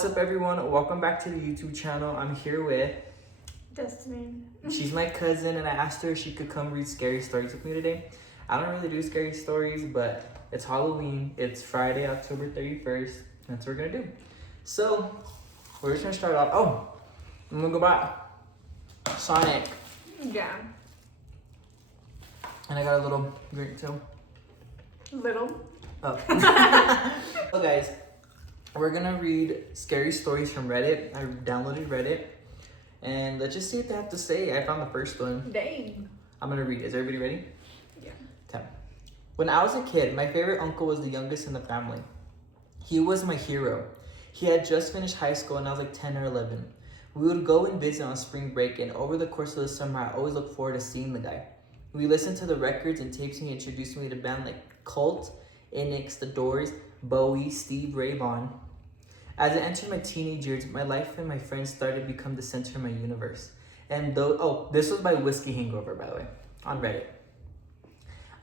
What's up, everyone? Welcome back to the YouTube channel. I'm here with Destiny. she's my cousin, and I asked her if she could come read scary stories with me today. I don't really do scary stories, but it's Halloween. It's Friday, October 31st. That's what we're gonna do. So we're just gonna start off. Oh, I'm gonna go back. Sonic. Yeah. And I got a little drink too. Little. Oh. So guys, we're gonna read scary stories from Reddit. I downloaded Reddit, and let's just see what they have to say. I found the first one. Dang. I'm gonna read. Is everybody ready? Yeah. Okay. When I was a kid, my favorite uncle was the youngest in the family. He was my hero. He had just finished high school, and I was like 10 or 11. We would go and visit on spring break, and over the course of the summer, I always looked forward to seeing the guy. We listened to the records and tapes, and he introduced me to bands like Cult, Inix, The Doors, Bowie, Steve Ray Vaughan. As I entered my teenage years, my life and my friends started to become the center of my universe. And this was by Whiskey Hangover, by the way, on Reddit.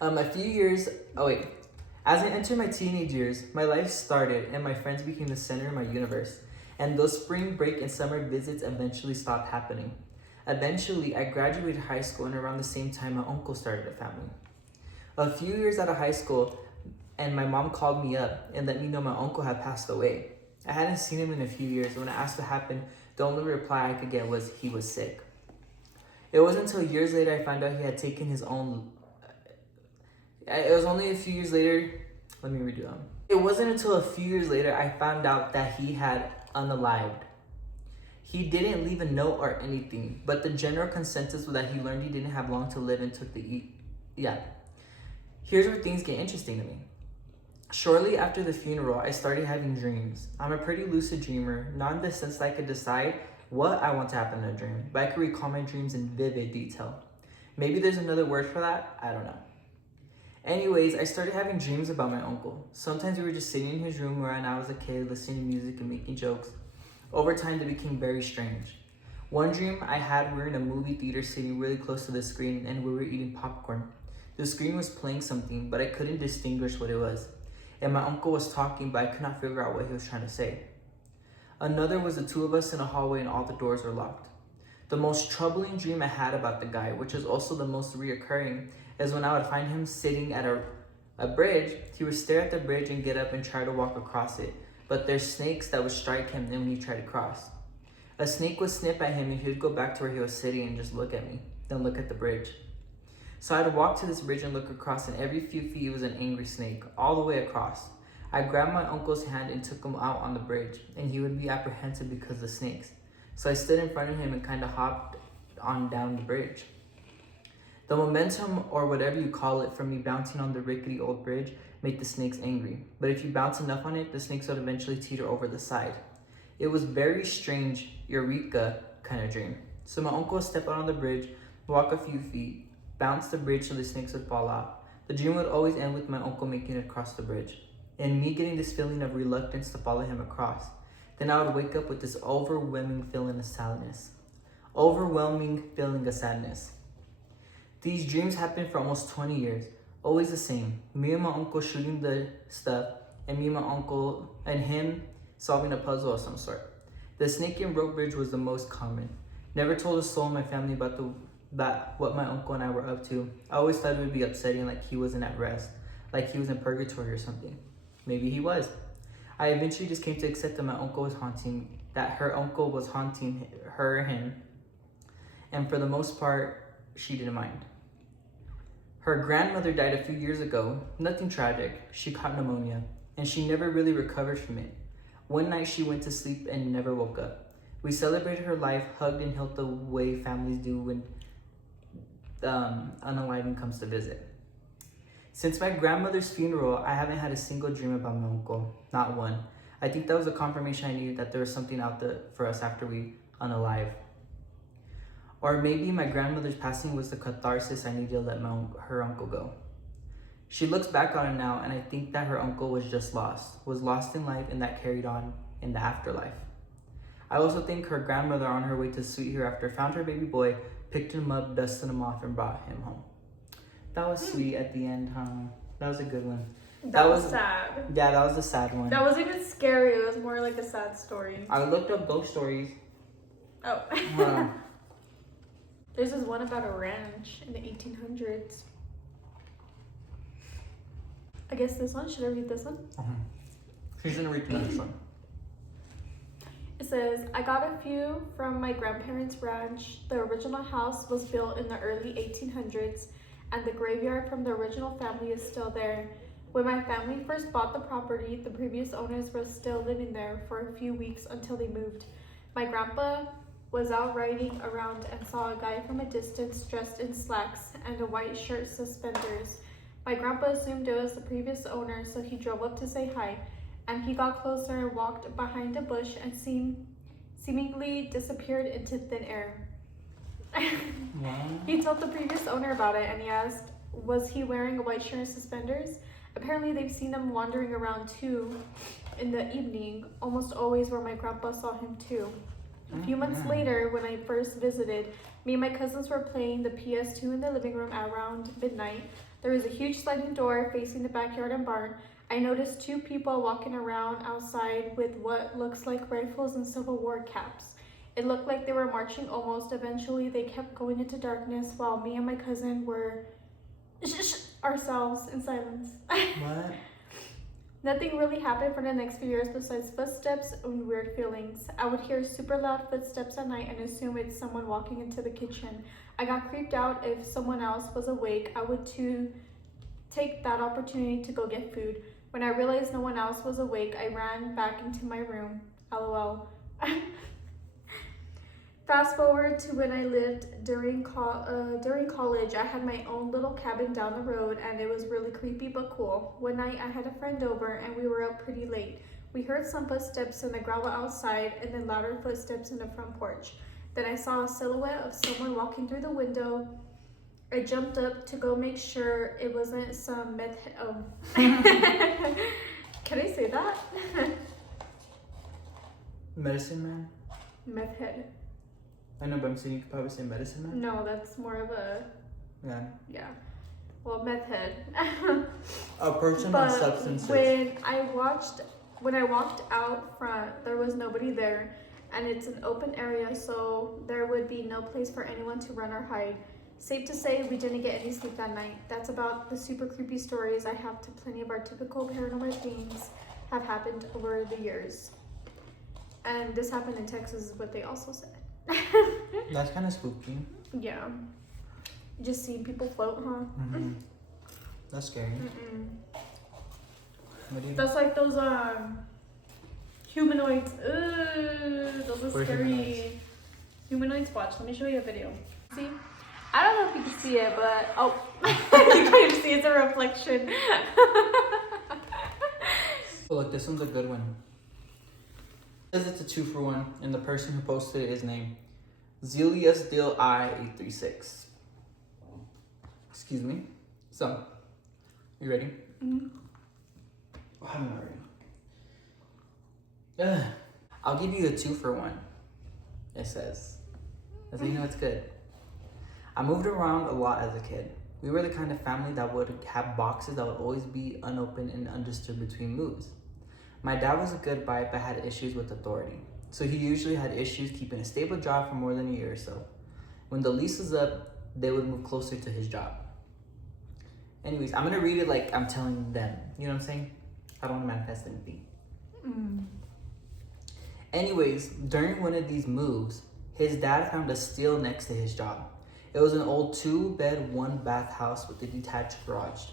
As I entered my teenage years, my life started and my friends became the center of my universe. And those spring break and summer visits eventually stopped happening. Eventually, I graduated high school, and around the same time, my uncle started a family. A few years out of high school, and my mom called me up and let me know my uncle had passed away. I hadn't seen him in a few years, and when I asked what happened, the only reply I could get was he was sick. It wasn't until years later I found out he had taken his own... It was only a few years later... Let me redo that. It wasn't until a few years later I found out that he had unalived. He didn't leave a note or anything, but the general consensus was that he learned he didn't have long to live and took the... Here's where things get interesting to me. Shortly after the funeral, I started having dreams. I'm a pretty lucid dreamer, not in the sense that I could decide what I want to happen in a dream, but I could recall my dreams in vivid detail. Maybe there's another word for that, I don't know. Anyways, I started having dreams about my uncle. Sometimes we were just sitting in his room when I was a kid, listening to music and making jokes. Over time, they became very strange. One dream I had, we were in a movie theater sitting really close to the screen, and we were eating popcorn. The screen was playing something, but I couldn't distinguish what it was. And my uncle was talking, but I could not figure out what he was trying to say. Another was the two of us in a hallway and all the doors were locked. The most troubling dream I had about the guy, which is also the most reoccurring, is when I would find him sitting at a bridge. He would stare at the bridge and get up and try to walk across it, but there's snakes that would strike him when he tried to cross. A snake would snip at him and he would go back to where he was sitting and just look at me, then look at the bridge. So I'd walk to this bridge and look across, and every few feet it was an angry snake, all the way across. I grabbed my uncle's hand and took him out on the bridge, and he would be apprehensive because of the snakes. So I stood in front of him and kind of hopped on down the bridge. The momentum, or whatever you call it, from me bouncing on the rickety old bridge made the snakes angry. But if you bounce enough on it, the snakes would eventually teeter over the side. It was very strange, eureka kind of dream. So my uncle would step out on the bridge, walk a few feet, bounce the bridge so the snakes would fall off. The dream would always end with my uncle making it across the bridge, and me getting this feeling of reluctance to follow him across. Then I would wake up with this overwhelming feeling of sadness. These dreams happened for almost 20 years, always the same. Me and my uncle shooting the stuff, and me and my uncle and him solving a puzzle of some sort. The snake and rope bridge was the most common. Never told a soul in my family about what my uncle and I were up to. I always thought it would be upsetting, like he wasn't at rest, like he was in purgatory or something. Maybe he was. I eventually just came to accept that her uncle was haunting him, and for the most part, she didn't mind. Her grandmother died a few years ago, nothing tragic. She caught pneumonia, and she never really recovered from it. One night she went to sleep and never woke up. We celebrated her life, hugged and held the way families do when unaliving comes to visit. Since my grandmother's funeral, I haven't had a single dream about my uncle, not one. I think that was a confirmation I needed that there was something out there for us after we unalive. Or maybe my grandmother's passing was the catharsis I needed to let her uncle go. She looks back on it now, and I think that her uncle was just lost in life, and that carried on in the afterlife. I also think her grandmother, on her way to Sweet Hereafter, found her baby boy, picked him up, dusted him off, and brought him home. That was sweet at the end, huh? That was a good one. That was sad. Yeah, that was the sad one. That wasn't even scary. It was more like a sad story. I looked up ghost stories. Oh. Wow. There's this one about a ranch in the 1800s. I guess this one. Should I read this one? She's gonna read the next one. It says, I got a few from my grandparents' ranch. The original house was built in the early 1800s, and the graveyard from the original family is still there. When my family first bought the property, the previous owners were still living there for a few weeks until they moved. My grandpa was out riding around and saw a guy from a distance dressed in slacks and a white shirt suspenders. My grandpa assumed it was the previous owner, so he drove up to say hi, and he got closer and walked behind a bush and seemingly disappeared into thin air. Wow. He told the previous owner about it, and he asked, was he wearing a white shirt and suspenders? Apparently they've seen him wandering around too in the evening, almost always where my grandpa saw him too. A few months later, when I first visited, me and my cousins were playing the PS2 in the living room at around midnight. There was a huge sliding door facing the backyard and barn. I noticed two people walking around outside with what looks like rifles and Civil War caps. It looked like they were marching almost. Eventually, they kept going into darkness while me and my cousin were ourselves in silence. What? Nothing really happened for the next few years besides footsteps and weird feelings. I would hear super loud footsteps at night and assume it's someone walking into the kitchen. I got creeped out. If someone else was awake, I would too take that opportunity to go get food. When I realized no one else was awake, I ran back into my room. LOL. Fast forward to when I lived during college. I had my own little cabin down the road, and it was really creepy but cool. One night I had a friend over and we were up pretty late. We heard some footsteps in the gravel outside and then louder footsteps in the front porch. Then I saw a silhouette of someone walking through the window. I jumped up to go make sure it wasn't some meth. Oh. Can I say that? Medicine man? Meth head. I know, but I'm saying you could probably say medicine man. No, that's more of a Yeah. Well, meth head. A person on substances. When I walked out front, there was nobody there, and it's an open area, so there would be no place for anyone to run or hide. Safe to say, we didn't get any sleep that night. That's about the super creepy stories I have. To plenty of our typical paranormal things have happened over the years. And this happened in Texas, is what they also said. That's kind of spooky. Yeah. Just seeing people float, huh? Mm-hmm. That's scary. What do you That's like those humanoids. Ugh, those are We're scary. Humanoids. Watch. Let me show you a video. See? I don't know if you can see it, but you can't see. It's a reflection. Oh, look, this one's a good one. It says it's a 2-for-1, and the person who posted it is named Zelius Dill I836. Excuse me. So, you ready? Mm-hmm. Oh, I'm not ready. I'll give you a 2-for-1. It says. That's how you know it's good. I moved around a lot as a kid. We were the kind of family that would have boxes that would always be unopened and undisturbed between moves. My dad was a good guy but had issues with authority. So he usually had issues keeping a stable job for more than a year or so. When the lease was up, they would move closer to his job. Anyways, I'm gonna read it like I'm telling them. You know what I'm saying? I don't want to manifest anything. Anyways, during one of these moves, his dad found a steal next to his job. It was an old 2-bed, 1-bath house with a detached garage.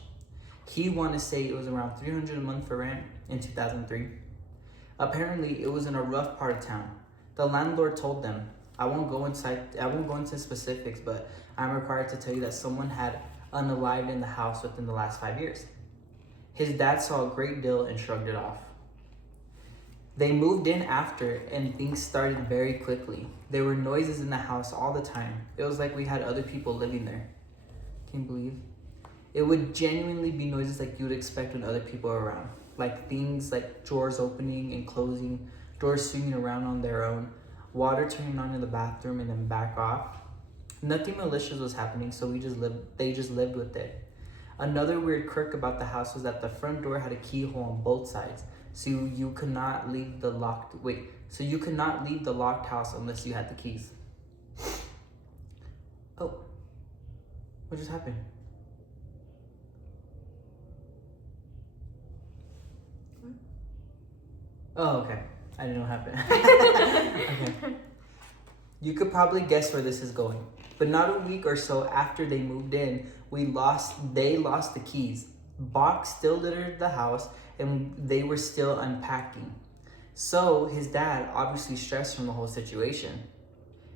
He wanted to say it was around $300 a month for rent in 2003. Apparently, it was in a rough part of town. The landlord told them, I won't go into specifics, but I'm required to tell you that someone had unalived in the house within the last 5 years. His dad saw a great deal and shrugged it off. They moved in after, and things started very quickly. There were noises in the house all the time. It was like we had other people living there. Can you believe? It would genuinely be noises like you would expect when other people are around. Like things like drawers opening and closing, doors swinging around on their own, water turning on in the bathroom and then back off. Nothing malicious was happening, so they just lived with it. Another weird quirk about the house was that the front door had a keyhole on both sides, so you could not leave the locked house unless you had the keys. Oh, what just happened? Oh, okay. I didn't know what happened. Okay. You could probably guess where this is going. But not a week or so after they moved in, they lost the keys. Box still littered the house and they were still unpacking. So his dad, obviously stressed from the whole situation,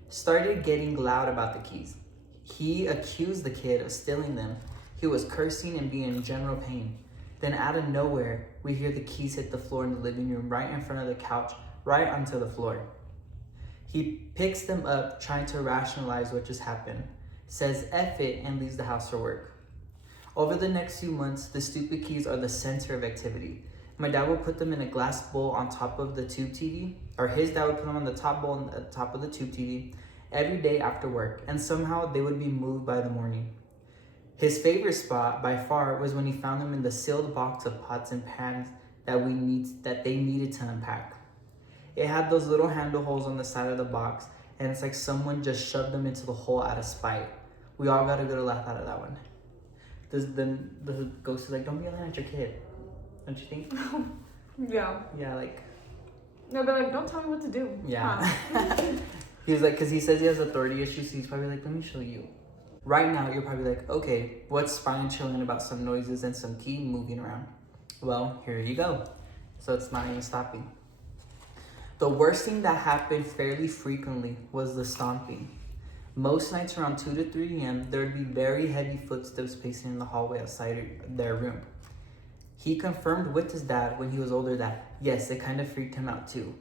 started getting loud about the keys. He accused the kid of stealing them. He was cursing and being in general pain. Then out of nowhere, we hear the keys hit the floor in the living room right in front of the couch, right onto the floor. He picks them up, trying to rationalize what just happened, says F it, and leaves the house for work. Over the next few months, the stupid keys are the center of activity. My dad would put them in a glass bowl on top of the tube TV, or his dad would put them on the top bowl on the top of the tube TV every day after work, and somehow they would be moved by the morning. His favorite spot, by far, was when he found them in the sealed box of pots and pans that they needed to unpack. It had those little handle holes on the side of the box, and it's like someone just shoved them into the hole out of spite. We all got a good laugh out of that one. The ghost is like, don't be yelling at your kid. Don't you think? Yeah. Yeah, like... No, but like, don't tell me what to do. Yeah. Huh. He was like, because he says he has authority issues, so he's probably like, let me show you. Right now, you're probably like, okay, what's fine and chilling about some noises and some key moving around? Well, here you go. So it's not even stopping. The worst thing that happened fairly frequently was the stomping. Most nights around 2 to 3 a.m., there would be very heavy footsteps pacing in the hallway outside their room. He confirmed with his dad when he was older that, yes, it kind of freaked him out too.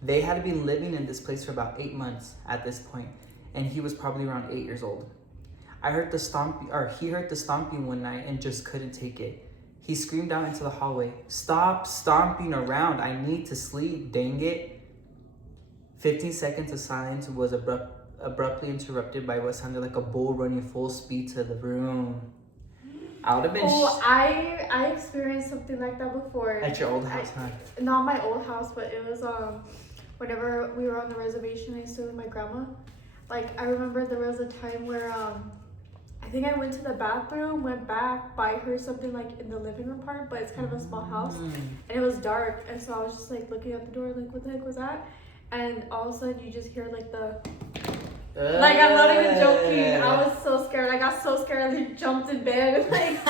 They had been living in this place for about 8 months at this point, and he was probably around 8 years old. He heard the stomping one night and just couldn't take it. He screamed out into the hallway, "Stop stomping around, I need to sleep, dang it." 15 seconds of silence was abruptly interrupted by what sounded like a bull running full speed to the room. I would have been I experienced something like that before. At your old house, huh? Not my old house, but it was whenever we were on the reservation, I used to live with my grandma. Like, I remember there was a time where I think I went to the bathroom, went back by her something like in the living room part, but it's kind of a small house, and it was dark, and so I was just like looking at the door, like, what the heck was that? And all of a sudden you just hear like the like, I'm not even joking, I was so scared. I got so scared I jumped in bed. Like,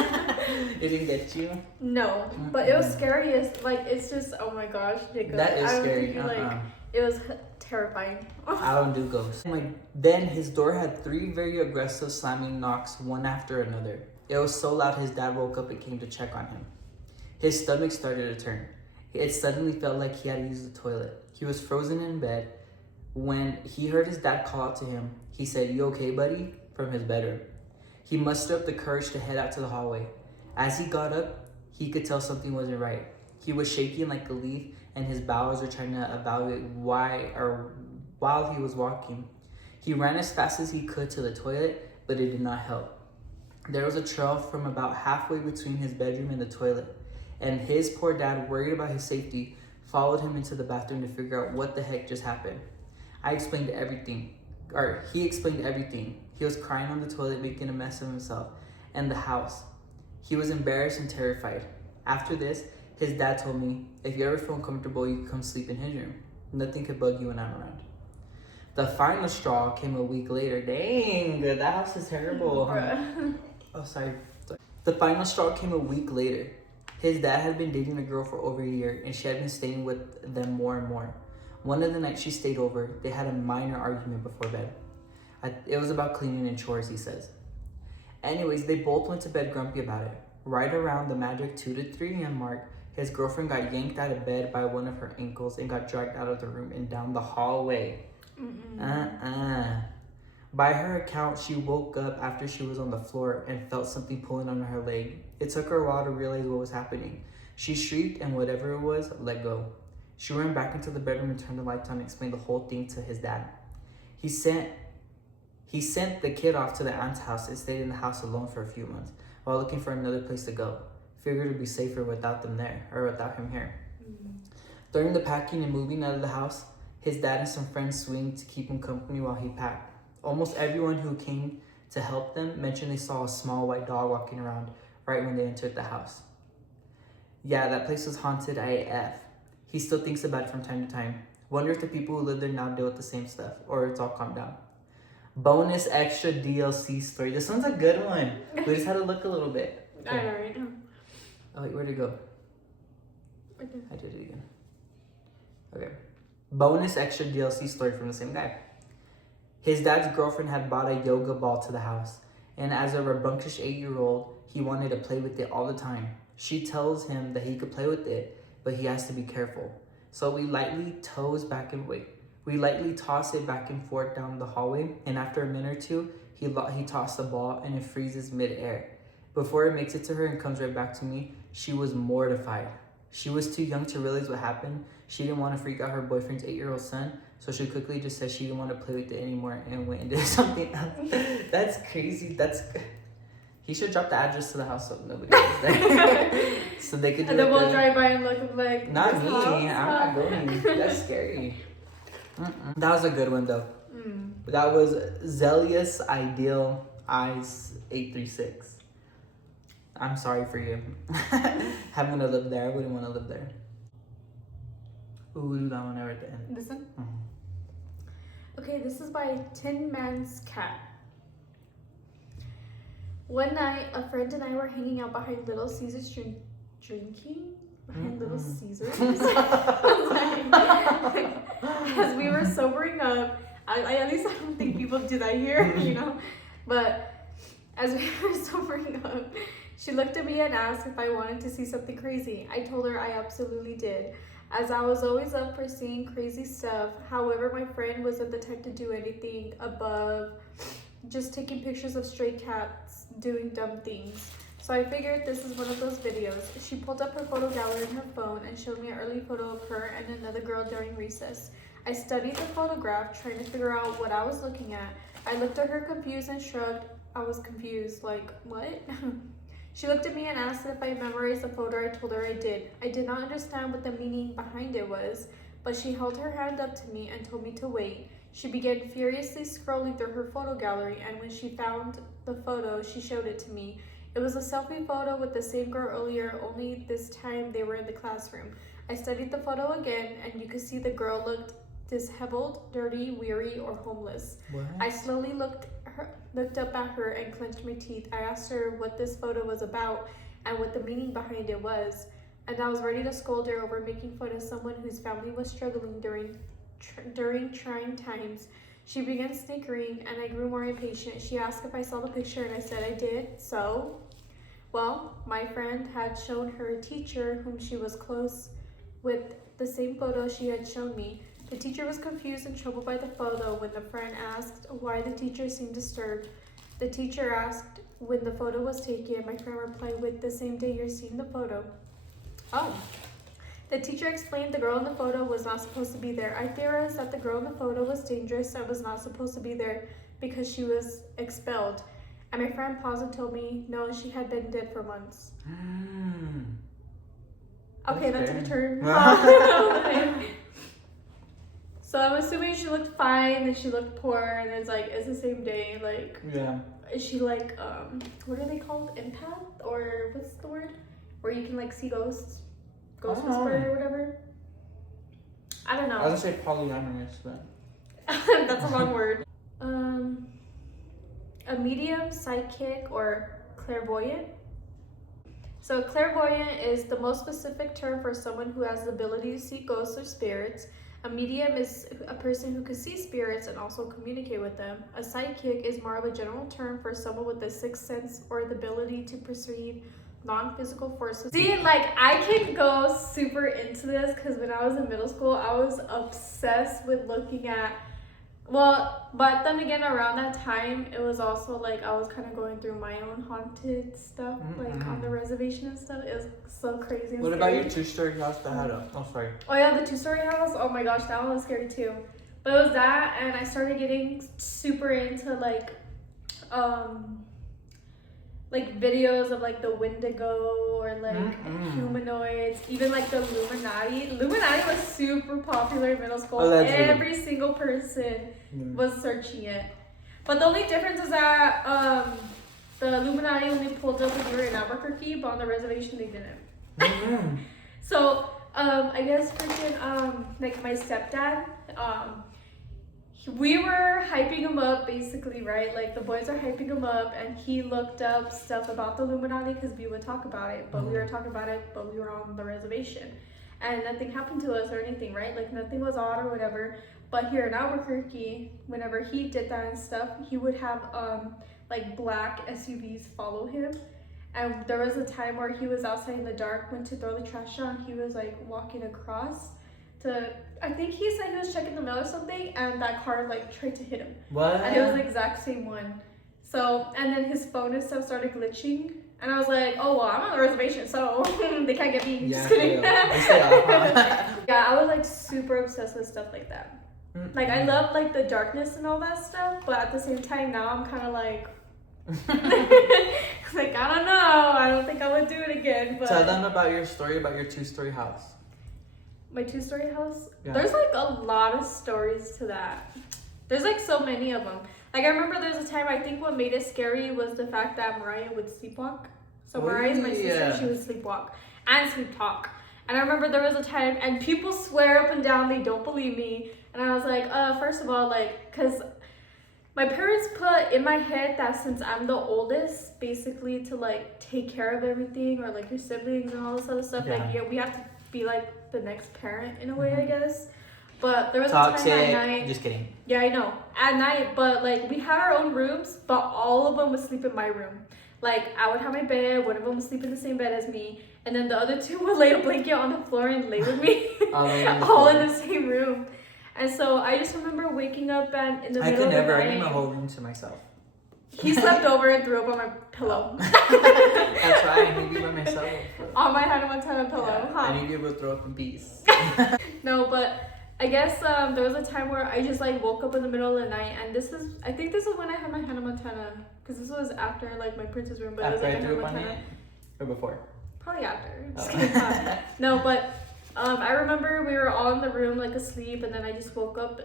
it didn't get you? No, but it was scariest. Like, it's just, oh my gosh, Jacob. That is scary. It was terrifying. I don't do ghosts. Then his door had 3 very aggressive slamming knocks, one after another. It was so loud his dad woke up and came to check on him. His stomach started to turn. It suddenly felt like he had to use the toilet. He was frozen in bed. When he heard his dad call out to him, he said, "You okay, buddy?" from his bedroom. He mustered up the courage to head out to the hallway. As he got up, he could tell something wasn't right. He was shaking like a leaf, and his bowels were trying to evaluate while he was walking. He ran as fast as he could to the toilet, but it did not help. There was a trail from about halfway between his bedroom and the toilet, and his poor dad, worried about his safety, followed him into the bathroom to figure out what the heck just happened. He explained everything. He was crying on the toilet, making a mess of himself and the house. He was embarrassed and terrified. After this, his dad told me, "If you ever feel uncomfortable, you can come sleep in his room. Nothing could bug you when I'm around." The final straw came a week later. Dang, that house is terrible. Oh, sorry. The final straw came a week later. His dad had been dating a girl for over a year, and she had been staying with them more and more. One of the nights she stayed over, they had a minor argument before bed. It was about cleaning and chores, he says. Anyways, they both went to bed grumpy about it. Right around the magic 2 to 3 a.m. mark, his girlfriend got yanked out of bed by one of her ankles and got dragged out of the room and down the hallway. By her account, she woke up after she was on the floor and felt something pulling on her leg. It took her a while to realize what was happening. She shrieked, and whatever it was, let go. She ran back into the bedroom and turned the lights on and explained the whole thing to his dad. He sent the kid off to the aunt's house and stayed in the house alone for a few months. while looking for another place to go. Figured it'd be safer without them there, or without him here. During the packing and moving out of the house, his dad and some friends swinged to keep him company while he packed. Almost everyone who came to help them mentioned they saw a small white dog walking around right when they entered the house. Yeah, that place was haunted AF. He still thinks about it from time to time. Wonder if the people who live there now deal with the same stuff, or it's all calmed down. Bonus extra DLC story. This one's a good one. We just had to look a little bit. I know, right? Oh wait, where'd it go? Okay. I did it again. Okay. Bonus extra DLC story from the same guy. His dad's girlfriend had bought a yoga ball to the house, and as a rambunctious 8-year-old, he wanted to play with it all the time. She tells him that he could play with it, but he has to be careful. So we lightly toss it back and forth down the hallway, and after a minute or two, he tossed the ball and it freezes mid-air. Before it makes it to her and comes right back to me, she was mortified. She was too young to realize what happened. She didn't want to freak out her boyfriend's 8-year-old son, so she quickly just said she didn't want to play with it anymore and went and did something else. That's crazy. He should drop the address to the house so nobody goes there. So they could do And then it we'll there. drive by and look like. Not this me. house? I'm not going. That's scary. That was a good one though. That was Zelius Ideal Eyes 836. I'm sorry for you. Having to live there, I wouldn't want to live there. Ooh, that one right at the end. This one? Okay, this is by Tin Man's Cat. One night, a friend and I were hanging out behind Little Caesars drinking? Behind Little Caesars? As we were sobering up, at least I don't think people do that here, you know? But as we were sobering up, she looked at me and asked if I wanted to see something crazy. I told her I absolutely did, as I was always up for seeing crazy stuff. However, my friend wasn't the type to do anything above just taking pictures of stray cats doing dumb things. So I figured this is one of those videos. She pulled up her photo gallery in her phone and showed me an early photo of her and another girl during recess. I studied the photograph, trying to figure out what I was looking at. I looked at her confused and shrugged. I was confused, like, what? She looked at me and asked if I memorized the photo. I told her I did. I did not understand what the meaning behind it was, but she held her hand up to me and told me to wait. She began furiously scrolling through her photo gallery, and when she found the photo, she showed it to me. It was a selfie photo with the same girl earlier, only this time they were in the classroom. I studied the photo again, and you could see the girl looked disheveled, dirty, weary, or homeless. What? I slowly looked up at her and clenched my teeth. I asked her what this photo was about and what the meaning behind it was, and I was ready to scold her over making fun of someone whose family was struggling during trying times. She began snickering, and I grew more impatient. She asked if I saw the picture, and I said I did. So, well, my friend had shown her teacher, whom she was close with, the same photo she had shown me. The teacher was confused and troubled by the photo. When the friend asked why the teacher seemed disturbed, the teacher asked when the photo was taken. My friend replied with, the same day you're seeing the photo. Oh. The teacher explained the girl in the photo was not supposed to be there. I theorized that the girl in the photo was dangerous and was not supposed to be there because she was expelled. And my friend paused and told me, no, she had been dead for months. Okay, that's your turn. So I'm assuming she looked fine, and she looked poor, and it's like, it's the same day, like, Yeah. is she like, what are they called? Empath? Or what's the word? Where you can like see ghosts? Ghost whisperer or whatever? I don't know. I was gonna say polyamorous, but that's a long word. A medium, psychic, or clairvoyant. So a clairvoyant is the most specific term for someone who has the ability to see ghosts or spirits. A medium is a person who can see spirits and also communicate with them. A psychic is more of a general term for someone with the sixth sense or the ability to perceive non-physical forces. See, like, I can go super into this because when I was in middle school, I was obsessed with looking at, well, but then again, around that time, it was also like I was kind of going through my own haunted stuff, like on the reservation and stuff. It was so crazy. What about your two-story house that had a, oh sorry. Oh yeah, the two-story house? Oh my gosh, that one was scary too. But it was that, and I started getting super into like like videos of like the Wendigo or like humanoids, even like the Illuminati. Illuminati was super popular in middle school. Allegedly. Every single person was searching it. But the only difference is that the Illuminati only pulled up when you were in Albuquerque, but on the reservation they didn't. So I guess freaking like my stepdad, we were hyping him up basically, right? Like the boys are hyping him up, and he looked up stuff about the Illuminati because we would talk about it, but we were talking about it, but we were on the reservation, and nothing happened to us or anything, right? Like nothing was odd or whatever. But here in Albuquerque, whenever he did that and stuff, he would have like black SUVs follow him. And there was a time where he was outside in the dark, went to throw the trash out, and he was like walking across to, I think he said he was checking the mail or something, and that car like tried to hit him. What? And it was the exact same one. So, and then his phone and stuff started glitching. And I was like, oh, well, I'm on the reservation, so they can't get me. Just kidding. Yeah, I was like super obsessed with stuff like that. Like, I love like the darkness and all that stuff, but at the same time, now I'm kind of like, like, I don't know. I don't think I would do it again. But Tell them about your story about your 2-story house. my 2-story house? Yeah. There's like a lot of stories to that. There's like so many of them. Like I remember there's a time, I think what made it scary was the fact that Mariah would sleepwalk. So Mariah's my sister, she would sleepwalk and sleep talk. And I remember there was a time, and people swear up and down they don't believe me. And I was like, first of all, like, because my parents put in my head that since I'm the oldest, basically to like take care of everything, or like your siblings and all this other stuff, like we have to be like the next parent in a way, I guess. But there was a time at night. Just kidding. Yeah, I know. At night, but like we had our own rooms, but all of them would sleep in my room. Like I would have my bed, one of them would sleep in the same bed as me, and then the other two would lay a blanket on the floor and lay with me, all in the same room. And so I just remember waking up and in the middle of the night. I need my whole room to myself. He slept over and threw up on my pillow. That's why I need you by myself. On my Hannah Montana pillow. Yeah, I need you to throw up in peace. No, but I guess there was a time where I just like woke up in the middle of the night, and I think this is when I had my Hannah Montana, because this was after like my princess room, but After it was like I Hannah threw up on Montana. it? Or before? Probably after. Just kidding. No, but I remember we were all in the room like asleep, and then I just woke up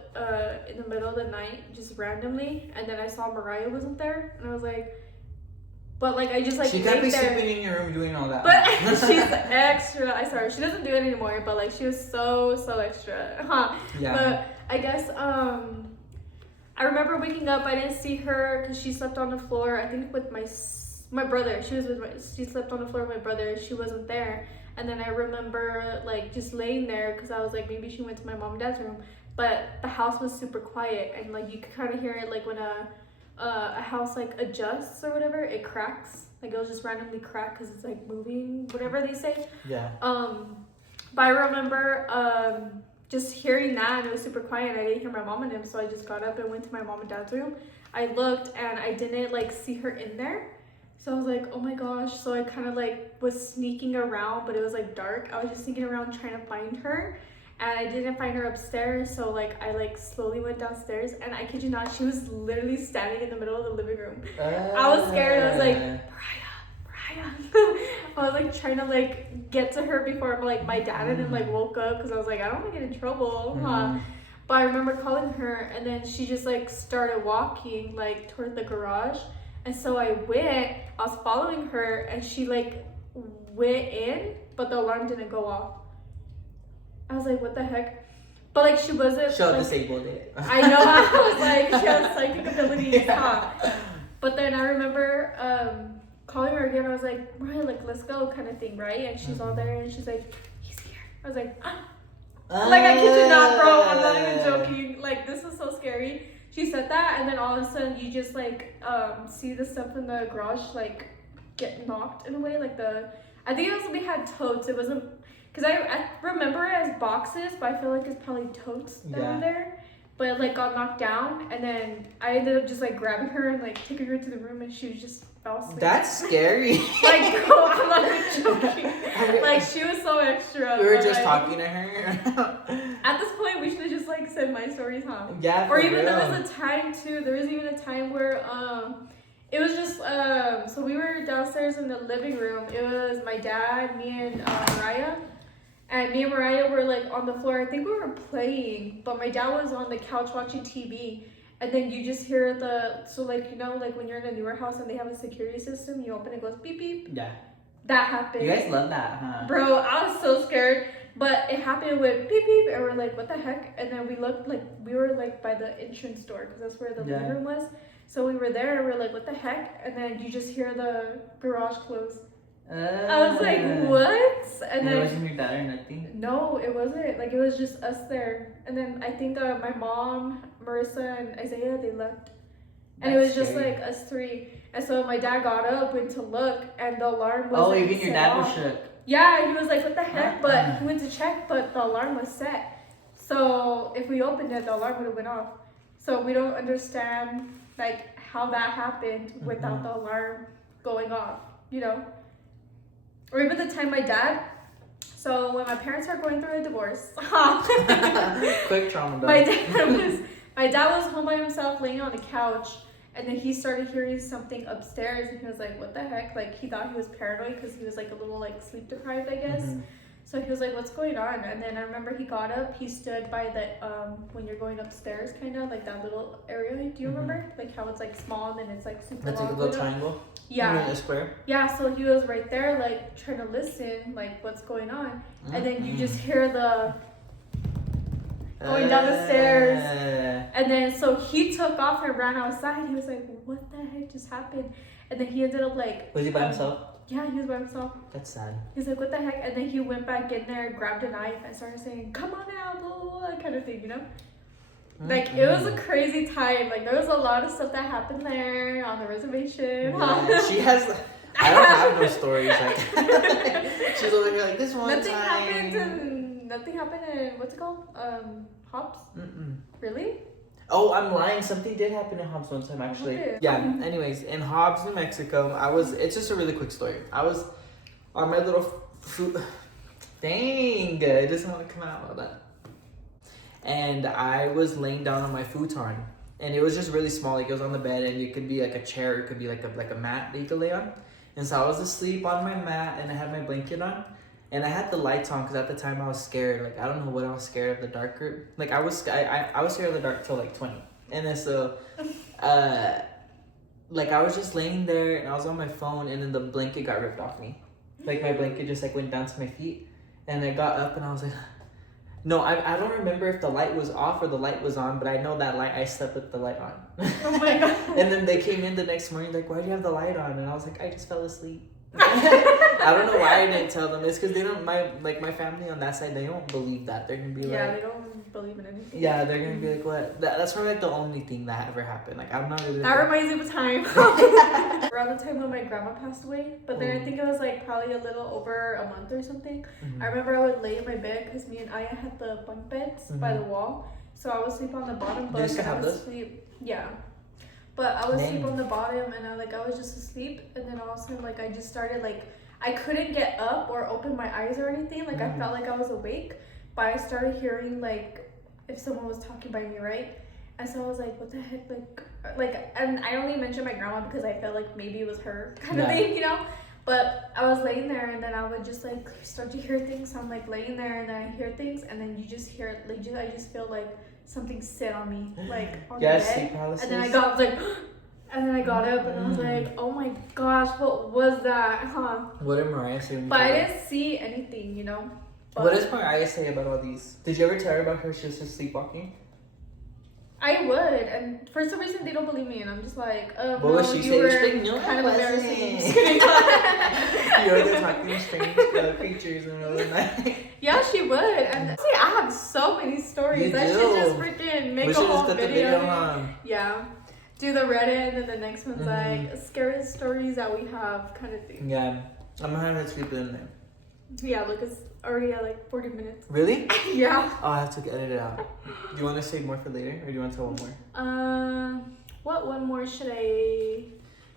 in the middle of the night just randomly, and then I saw Mariah wasn't there, and I was like, but like I just like she can't be sleeping in your room doing all that. But she's extra. I saw her. She doesn't do it anymore, but like she was so extra. Yeah. But I guess I remember waking up. I didn't see her because she slept on the floor. I think with my brother. She slept on the floor with my brother. She wasn't there. And then I remember like just laying there because I was like, maybe she went to my mom and dad's room. But the house was super quiet, and like you could kind of hear it like when a house like adjusts or whatever, it cracks. Like it'll just randomly crack because it's like moving, whatever they say. Yeah. But I remember just hearing that, and it was super quiet, and I didn't hear my mom and him, so I just got up and went to my mom and dad's room. I looked and I didn't like see her in there. So I was like, oh my gosh. So I kind of like was sneaking around, but it was like dark. I was just sneaking around trying to find her. And I didn't find her upstairs, so like I like slowly went downstairs, and I kid you not, she was literally standing in the middle of the living room. I was scared. I was like, Mariah. I was like trying to like get to her before like my dad and then like woke up, because I was like, I don't want to get in trouble. But I remember calling her, and then she just like started walking like toward the garage, and so I was following her, and she like went in, but the alarm didn't go off. I was like, what the heck? But like she wasn't. She'll like, disabled it. I know. I was like, she has psychic abilities. But then I remember calling her again. I was like, right, like let's go, kind of thing, right? And she's all there, and she's like, he's here. I was like, like I kid you not, bro. I'm not even joking. Like this is so scary. She said that, and then all of a sudden you just like see the stuff in the garage like get knocked in a way. Like I think it was, we had totes. It wasn't. Because I remember it as boxes, but I feel like it's probably totes that were there. But it like got knocked down, and then I ended up just like grabbing her and like taking her to the room, and she was just fell asleep. That's scary. Like, bro, I'm not even joking. Like she was so extra. We were just talking to her. At this point, we should have just like said my stories, huh? Yeah. Or even there was a time too. There was even a time where It was just so we were downstairs in the living room. It was my dad, me, and Mariah. And me and Mariah were like on the floor. I think we were playing, but my dad was on the couch watching TV. And then you just hear like, you know, like when you're in a newer house and they have a security system, you open it, goes beep beep. Yeah. That happened. You guys love that, huh? Bro, I was so scared. But it happened with beep beep, and we're like, what the heck? And then we looked, like, we were like by the entrance door, because that's where the living room was. So we were there, and we're like, what the heck? And then you just hear the garage close. I was like, what? And then it wasn't your dad or nothing? No, it wasn't. Like, it was just us there. And then I think my mom, Marissa, and Isaiah, they left. And it was just like us three. And so my dad got up, went to look, and the alarm was like, even your dad was shook. Yeah, he was like, what the heck? But he went to check, but the alarm was set. So if we opened it, the alarm would have went off. So we don't understand, like, how that happened without the alarm going off, you know? Or even the time my dad, so when my parents were going through a divorce, quick trauma. My dad was home by himself, laying on the couch, and then he started hearing something upstairs, and he was like, what the heck? Like, he thought he was paranoid because he was like a little like sleep deprived, I guess. So he was like, what's going on? And then I remember he got up, he stood by the when you're going upstairs, kind of like that little area. Do you remember like how it's like small and then it's like super that's long? like a little triangle. Yeah. A square. Yeah, so he was right there like trying to listen, like what's going on. And then you just hear the going down the stairs. And then so he took off and ran outside. He was like, what the heck just happened? And then he ended up like, was he by himself? Yeah, he was by himself. That's sad. He's like, what the heck? And then he went back in there, grabbed a knife, and started saying, come on out, blah, blah, blah, kind of thing, you know? Like, it was a crazy time. Like, there was a lot of stuff that happened there on the reservation. Yeah, she has... I don't have no stories. Like, she's over here like, this one nothing time... Nothing happened in, what's it called? Hobbs? Really? Oh, I'm lying. Something did happen in Hobbs one time, actually. Okay. Yeah, anyways, in Hobbs, New Mexico, it's just a really quick story. I was on my little food... Dang, it doesn't want to come out like that. And I was laying down on my futon. And it was just really small. Like, it was on the bed, and it could be like a chair. It could be like a mat that you could lay on. And so I was asleep on my mat, and I had my blanket on. And I had the lights on because at the time I was scared. Like, I don't know what I was scared of the darker. Like, I was scared of the dark till like 20. And then so, like, I was just laying there and I was on my phone, and then the blanket got ripped off me. Like, my blanket just like went down to my feet, and I got up and I was like, no, I don't remember if the light was off or the light was on, but I know that light, I slept with the light on. Oh my God. And then they came in the next morning like, why do you have the light on? And I was like, I just fell asleep. I don't know why I didn't tell them. It's because they don't, my family on that side, they don't believe that. They're gonna be like, yeah, they don't believe in anything. Yeah, they're gonna be like, what? That's probably like the only thing that ever happened. Like, I'm not really. That reminds me of a time. Around the time when my grandma passed away, but then I think it was like probably a little over a month or something. I remember I would lay in my bed because me and Aya had the bunk beds by the wall, so I would sleep on the bottom. But I would sleep. Yeah. But I would sleep on the bottom, and I was just asleep, and then all of a sudden, like, I just started, like, I couldn't get up or open my eyes or anything, like, I felt like I was awake, but I started hearing, like, if someone was talking by me, right? And so I was like, what the heck, like, and I only mentioned my grandma because I felt like maybe it was her kind of thing, you know? But I was laying there, and then I would just, like, start to hear things, so I'm, like, laying there, and then I hear things, and then you just hear, like, I just feel, like, something sit on me, like, on the bed. And then I got like, and then I got up and I was like, oh my gosh, what was that? Huh? What did Mariah say? But I didn't see anything, you know. But what does Mariah say about all these? Did you ever tell her about her sister sleepwalking? I would, and for some reason they don't believe me, and I'm just like, what was she saying? She's like, no, kind of embarrassing. You're there talking to strange creatures in the middle of the night. Yeah, she would. And see, I have so many stories. I should just freaking make a whole video. Yeah. Do the Reddit, and then the next one's like scary stories that we have, kind of thing. Yeah. I'm gonna have to keep it in there. Yeah, look, it's already at like 40 minutes. Really? Yeah. Oh, I have to edit it out. Do you want to save more for later, or do you want to tell one more? What one more should I?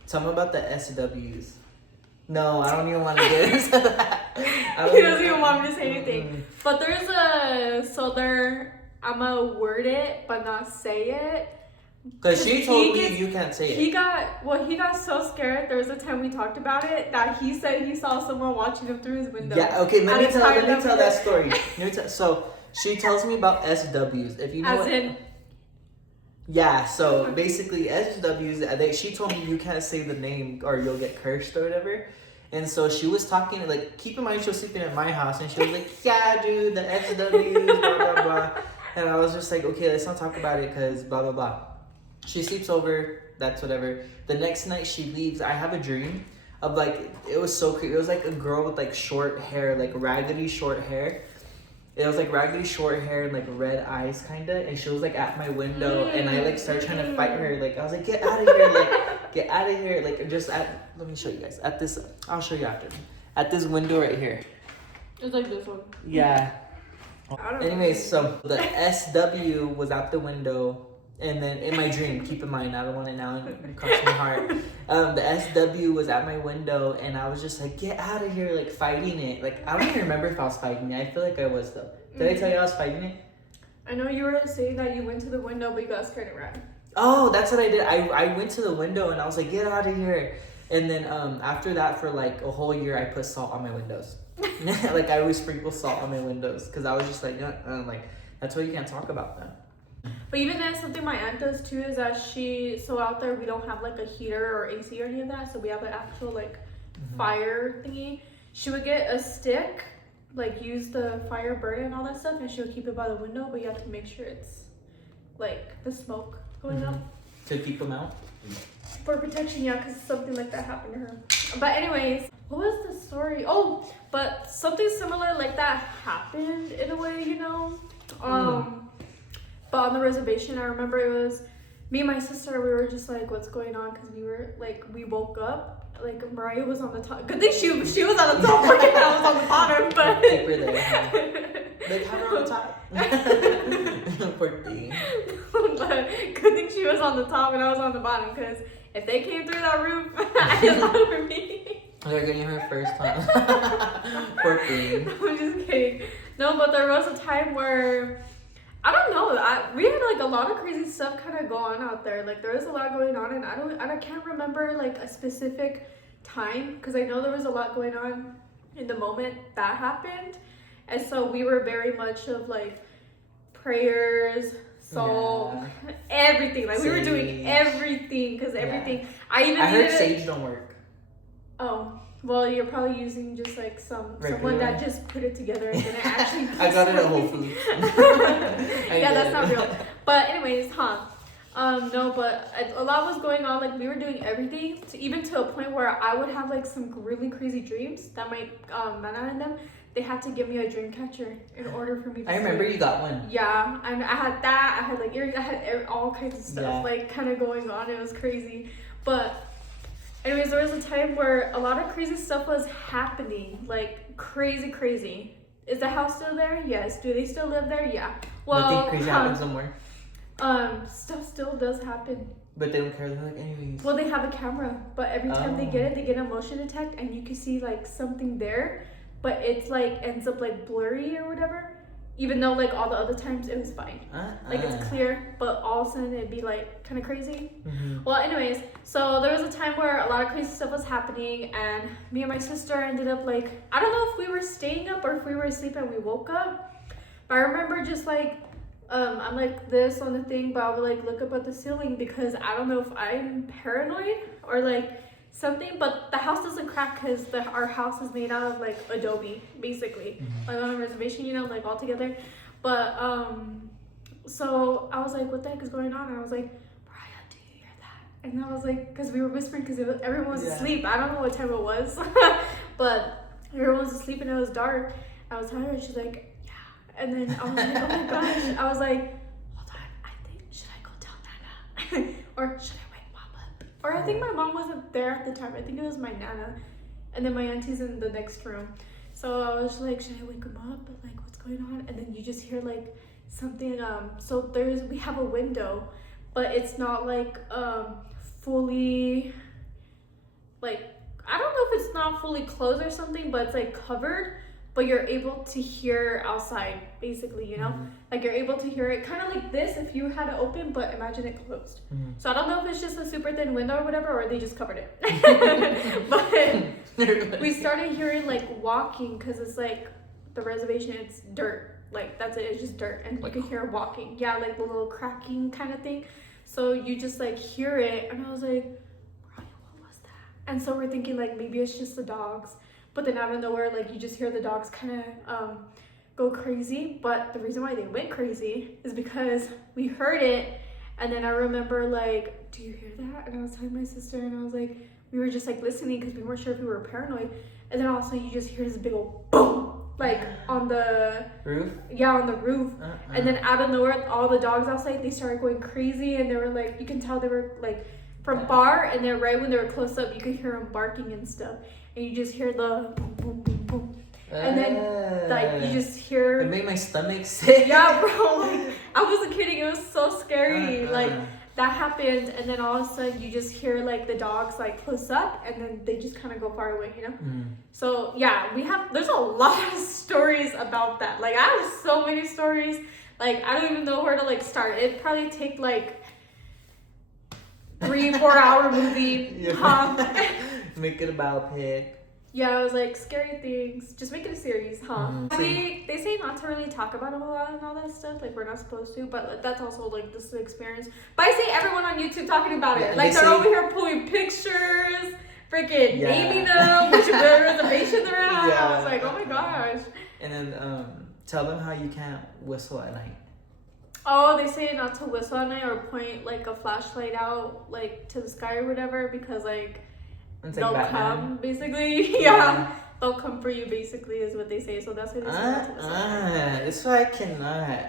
Tell me about the SWs. No, I don't even want to get into that. He doesn't even want me to say anything. But there's I'm gonna word it, but not say it. Because she told me gets- you can't say it. He got so scared. There was a time we talked about it that he said he saw someone watching him through his window. Yeah, okay, let At me a tell time that that- story. So she tells me about SWs. If you know As what, in, yeah, so basically SWs, she told me you can't say the name or you'll get cursed or whatever. And so she was talking, like, keep in mind she was sleeping at my house and she was like, yeah, dude, the SWs, blah, blah, blah. And I was just like, okay, let's not talk about it because blah, blah, blah. She sleeps over, that's whatever. The next night she leaves, I have a dream of, like, it was so creepy. It was like a girl with, like, short hair, like raggedy short hair. It was like raggedy short hair and like red eyes kinda, and she was like at my window and I like started trying to fight her. Like I was like, get out of here, like get out of here, like just at, let me show you guys. At this, I'll show you after. At this window right here. it's like this one. Yeah. I don't know. Anyways, so the SW was out the window, and then in my dream, keep in mind, I don't want it now, it crossed my heart. The SW was at my window, and I was just like, get out of here, like fighting it. Like, I don't even remember if I was fighting it. I feel like I was, though. Did I tell you I was fighting it? I know you were saying that you went to the window, but you got scared and ran. Oh, that's what I did. I went to the window, and I was like, get out of here. And then after that, for like a whole year, I put salt on my windows. Like, I always sprinkle salt on my windows, because I was just like, like, that's why you can't talk about that. But even then, something my aunt does too is that so out there we don't have like a heater or AC or any of that, so we have an actual like fire thingy. She would get a stick, like use the fire burner and all that stuff, and she would keep it by the window, but you have to make sure it's like the smoke going up. To keep them out? For protection, yeah, because something like that happened to her. But anyways, what was the story? Oh, but something similar like that happened in a way, you know? But on the reservation, I remember it was me and my sister, we were just like, what's going on? Because we were like, we woke up, like Mariah was on the top. Good thing she was on the top, and I was on the bottom, but... Keep her there. Like, have her on the top. Poor thing. But good thing she was on the top and I was on the bottom, because if they came through that roof, I thought for me. They're getting her first time. Poor thing. I'm just kidding. No, but there was a time where I don't know. We had like a lot of crazy stuff kind of go on out there. Like there was a lot going on, and I can't remember like a specific time, because I know there was a lot going on in the moment that happened, and so we were very much of like prayers, salt, everything. Like we were doing everything, because everything. I heard sage don't work. Oh. Well, you're probably using just like someone that just put it together and then it actually. I got it at Whole Foods. Yeah, that's not real. But anyways, no, but a lot was going on. Like we were doing everything, even to a point where I would have like some really crazy dreams that my Nana and them. They had to give me a dream catcher in order for me to I remember sleep. you got one. Yeah, and I had that. I had like earrings. I had all kinds of stuff like kind of going on. It was crazy, but. Anyways, there was a time where a lot of crazy stuff was happening, like crazy. Is the house still there? Yes. Do they still live there? Yeah. Well, Nothing crazy happens somewhere. Stuff still does happen. But they don't care. They're like, anyways. Well, they have a camera, but every time they get a motion detect, and you can see like something there, but it's like ends up like blurry or whatever. Even though like all the other times it was fine, like it's clear, but all of a sudden it'd be like kind of crazy. Well, anyways, so there was a time where a lot of crazy stuff was happening, and me and my sister ended up like, I don't know if we were staying up or if we were asleep and we woke up, but I remember just like I'm like this on the thing, but I would like look up at the ceiling, because I don't know if I'm paranoid or like something, but the house doesn't crack because our house is made out of like adobe, basically, like on a reservation, you know, like all together. But so I was like, what the heck is going on? And I was like, Mariah, do you hear that? And I was like, because we were whispering, because everyone was asleep. I don't know what time it was, but everyone was asleep and it was dark. I was telling her, and she's like, yeah. And then I was like, oh my gosh. I was like, hold on, I think, should I go tell Nana? Or should I wake Mom up? Or I think my mom wasn't there at the time. I think it was my Nana. And then my auntie's in the next room. So I was like, should I wake him up? Like, what's going on? And then you just hear like something, so we have a window, but it's not like fully, like, I don't know if it's not fully closed or something, but it's like covered, but you're able to hear outside, basically, you know? Mm-hmm. Like, you're able to hear it kind of like this if you had it open, but imagine it closed. Mm-hmm. So I don't know if it's just a super thin window or whatever, or they just covered it. But we started hearing, like, walking, because it's like the reservation, it's dirt. Like, that's it, it's just dirt. And Like, you can hear walking. Yeah, like the little cracking kind of thing. So you just, like, hear it, and I was like, Brian, what was that? And so we're thinking, like, maybe it's just the dogs. But then out of nowhere, like, you just hear the dogs kind of go crazy. But the reason why they went crazy is because we heard it. And then I remember, like, do you hear that? And I was telling my sister, and I was like, we were just, like, listening because we weren't sure if we were paranoid. And then all of a sudden, you just hear this big old boom, like, on the roof. Yeah, on the roof. And then out of nowhere, all the dogs outside, they started going crazy. And they were, like, you can tell they were, like, from far. And then right when they were close up, you could hear them barking and stuff. And you just hear the boom, boom, boom, boom. And then, like, you just hear... It made my stomach sick. Yeah, bro. Like, I wasn't kidding. It was so scary. Like, that happened. And then all of a sudden, you just hear, like, the dogs, like, close up. And then they just kind of go far away, you know? So, yeah, there's a lot of stories about that. Like, I have so many stories. Like, I don't even know where to, like, start. It'd probably take, like, 3-4 hour movie. Yeah. Make it a biopic. Yeah, I was like, scary things. Just make it a series, huh? They say not to really talk about it a lot and all that stuff. Like, we're not supposed to. But like, that's also, like, this experience. But I see everyone on YouTube talking about it. Like, they're over here pulling pictures, freaking naming them, which reservation they're at. Yeah. I was like, oh my gosh. And then tell them how you can't whistle at night. Oh, they say not to whistle at night or point, like, a flashlight out, like, to the sky or whatever. Because, like... It's they'll like come, basically. Yeah. They'll come for you, basically, is what they say. So that's why they say not to whistle. That's why I cannot.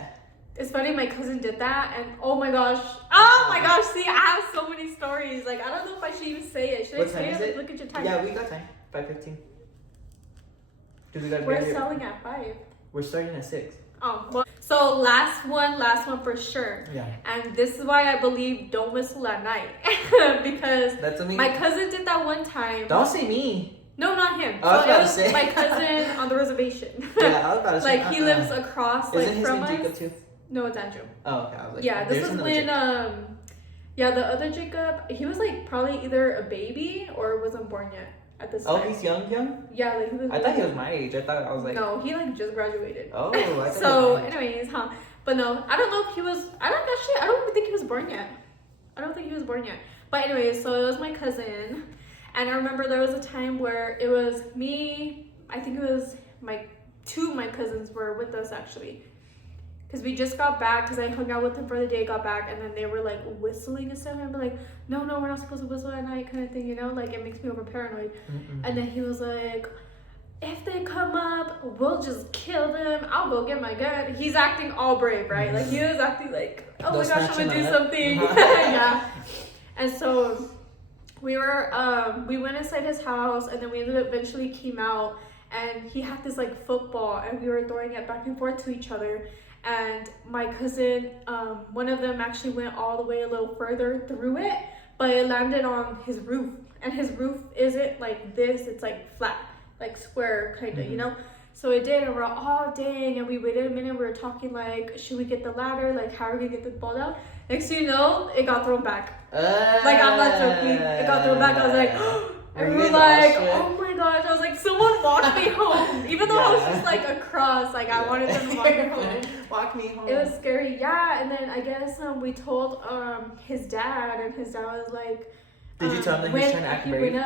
It's funny, my cousin did that, and oh my gosh. Oh my gosh, see, I have so many stories. Like, I don't know if I should even say it. Should What I say time is it? it? Look at your time. Yeah, we got time. 5:15. We're selling at 5. We're starting at 6. Oh, well. So last one for sure. Yeah. And this is why I believe don't whistle at night. Because That's only... my cousin did that one time. Don't say me. No, not him. I was So about it was to say. my cousin on the reservation. Yeah, I was about to say. Like, he lives across, like, Isn't his from name us. Jacob too? No, it's Andrew. Oh, okay. I was like, Yeah, this there's is another when Jacob. yeah, the other Jacob, he was like probably either a baby or wasn't born yet at this time. Oh, he's young? Yeah, like he was. I thought he was my age. I thought I was like... No, he like just graduated. Oh, I thought So, he was my age. anyways, huh? But no, I don't know if he was. I don't even think he was born yet. I don't think he was born yet. But anyways, so it was my cousin, and I remember there was a time where it was me. I think it was two of my cousins were with us actually. Because we just got back, because I hung out with them for the day, got back, and then they were like whistling and stuff. And I'm like, no, we're not supposed to whistle at night, kind of thing, you know? Like, it makes me over paranoid. And then he was like, if they come up, we'll just kill them. I'll go get my gun. He's acting all brave, right? Like, he was acting like, oh my gosh, I'm gonna do something. Yeah. And so we went inside his house, and then we eventually came out, and he had this like football, and we were throwing it back and forth to each other. And my cousin, one of them actually went all the way a little further through it, but it landed on his roof. And his roof isn't like this, it's like flat, like square kind of, you know? So it did, and we're all, dang, and we waited a minute, we were talking like, should we get the ladder? Like, how are we gonna get the ball down? Next thing you know, it got thrown back. Like, I'm not joking, it got thrown back. I was like, and we were like, oh my gosh, I was like, someone walk me home. Even though I was just like across, like I wanted them to walk me home. Walk me home. It was scary, yeah. And then I guess we told his dad, and his dad was like, did you tell him that he was trying to act brave?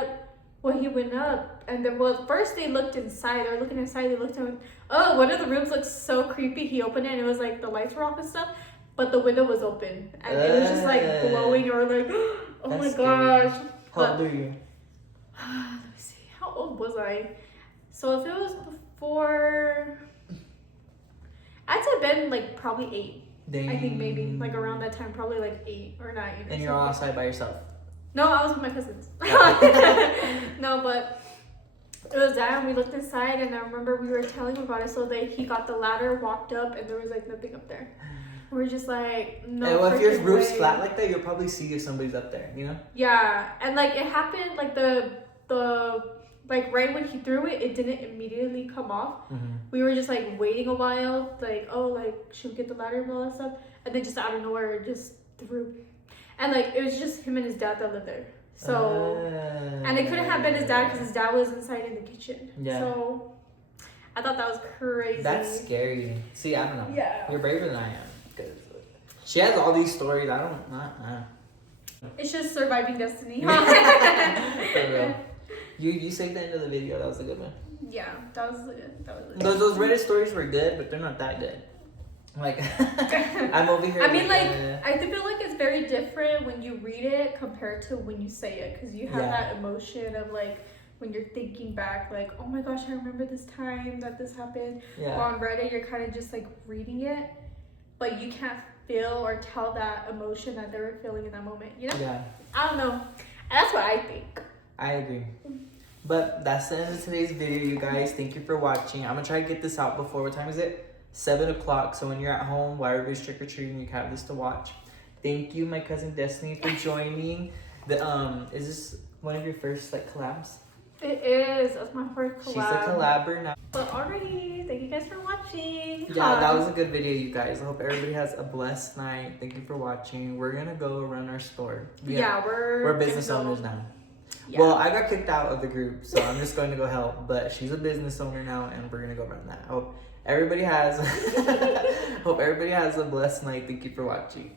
He went up, and then first they looked inside. They were looking inside. They looked in. Oh, one of the rooms looked so creepy. He opened it, and it was like the lights were off and stuff, but the window was open, and it was just like glowing. Or like, oh my gosh. How old are you? Let me see. How old was I? So if it was before, I'd say been like probably 8. Dang. I think maybe like around that time, probably like 8 or 9. And you're all outside by yourself? No, I was with my cousins. No, but it was that, and we looked inside, and I remember we were telling him about it. So he got the ladder, walked up, and there was like nothing up there. We're just like, no. And well, if your roof's way. flat like that, you'll probably see if somebody's up there, you know? Yeah, and like it happened, like the like right when he threw it, it didn't immediately come off. Mm-hmm. We were just like waiting a while, like, oh, like should we get the ladder and all that stuff, and then just out of nowhere it just threw, and like it was just him and his dad that lived there. So and it couldn't have been his dad because his dad was inside in the kitchen. Yeah. So I thought that was crazy. That's scary. See, I don't know. Yeah. You're braver than I am. 'Cause she has all these stories. I don't. It's just surviving destiny. For real. You saved the end of the video. That was a good one. Yeah, that was it. Those Reddit stories were good, but they're not that good. Like, I'm over here. I mean, like, I feel like it's very different when you read it compared to when you say it, because you have that emotion of like when you're thinking back, like, oh my gosh, I remember this time that this happened. Yeah. On Reddit, you're kind of just like reading it, but you can't feel or tell that emotion that they were feeling in that moment. You know? Yeah. I don't know. And that's what I think. I agree. But that's the end of today's video, you guys. Thank you for watching. I'm gonna try to get this out before, what time is it? 7 o'clock. So when you're at home while everybody's trick-or-treating, you can have this to watch. Thank you, my cousin Destiny, for joining. Is this one of your first like collabs? It is. That's my first collab. She's a collabor now. But alrighty, thank you guys for watching. Yeah, that was a good video, you guys. I hope everybody has a blessed night. Thank you for watching. We're gonna go run our store. We're business owners now. Yeah. Well, I got kicked out of the group, so I'm just going to go help. But she's a business owner now, and we're gonna go run that. Hope everybody has a blessed night. Thank you for watching.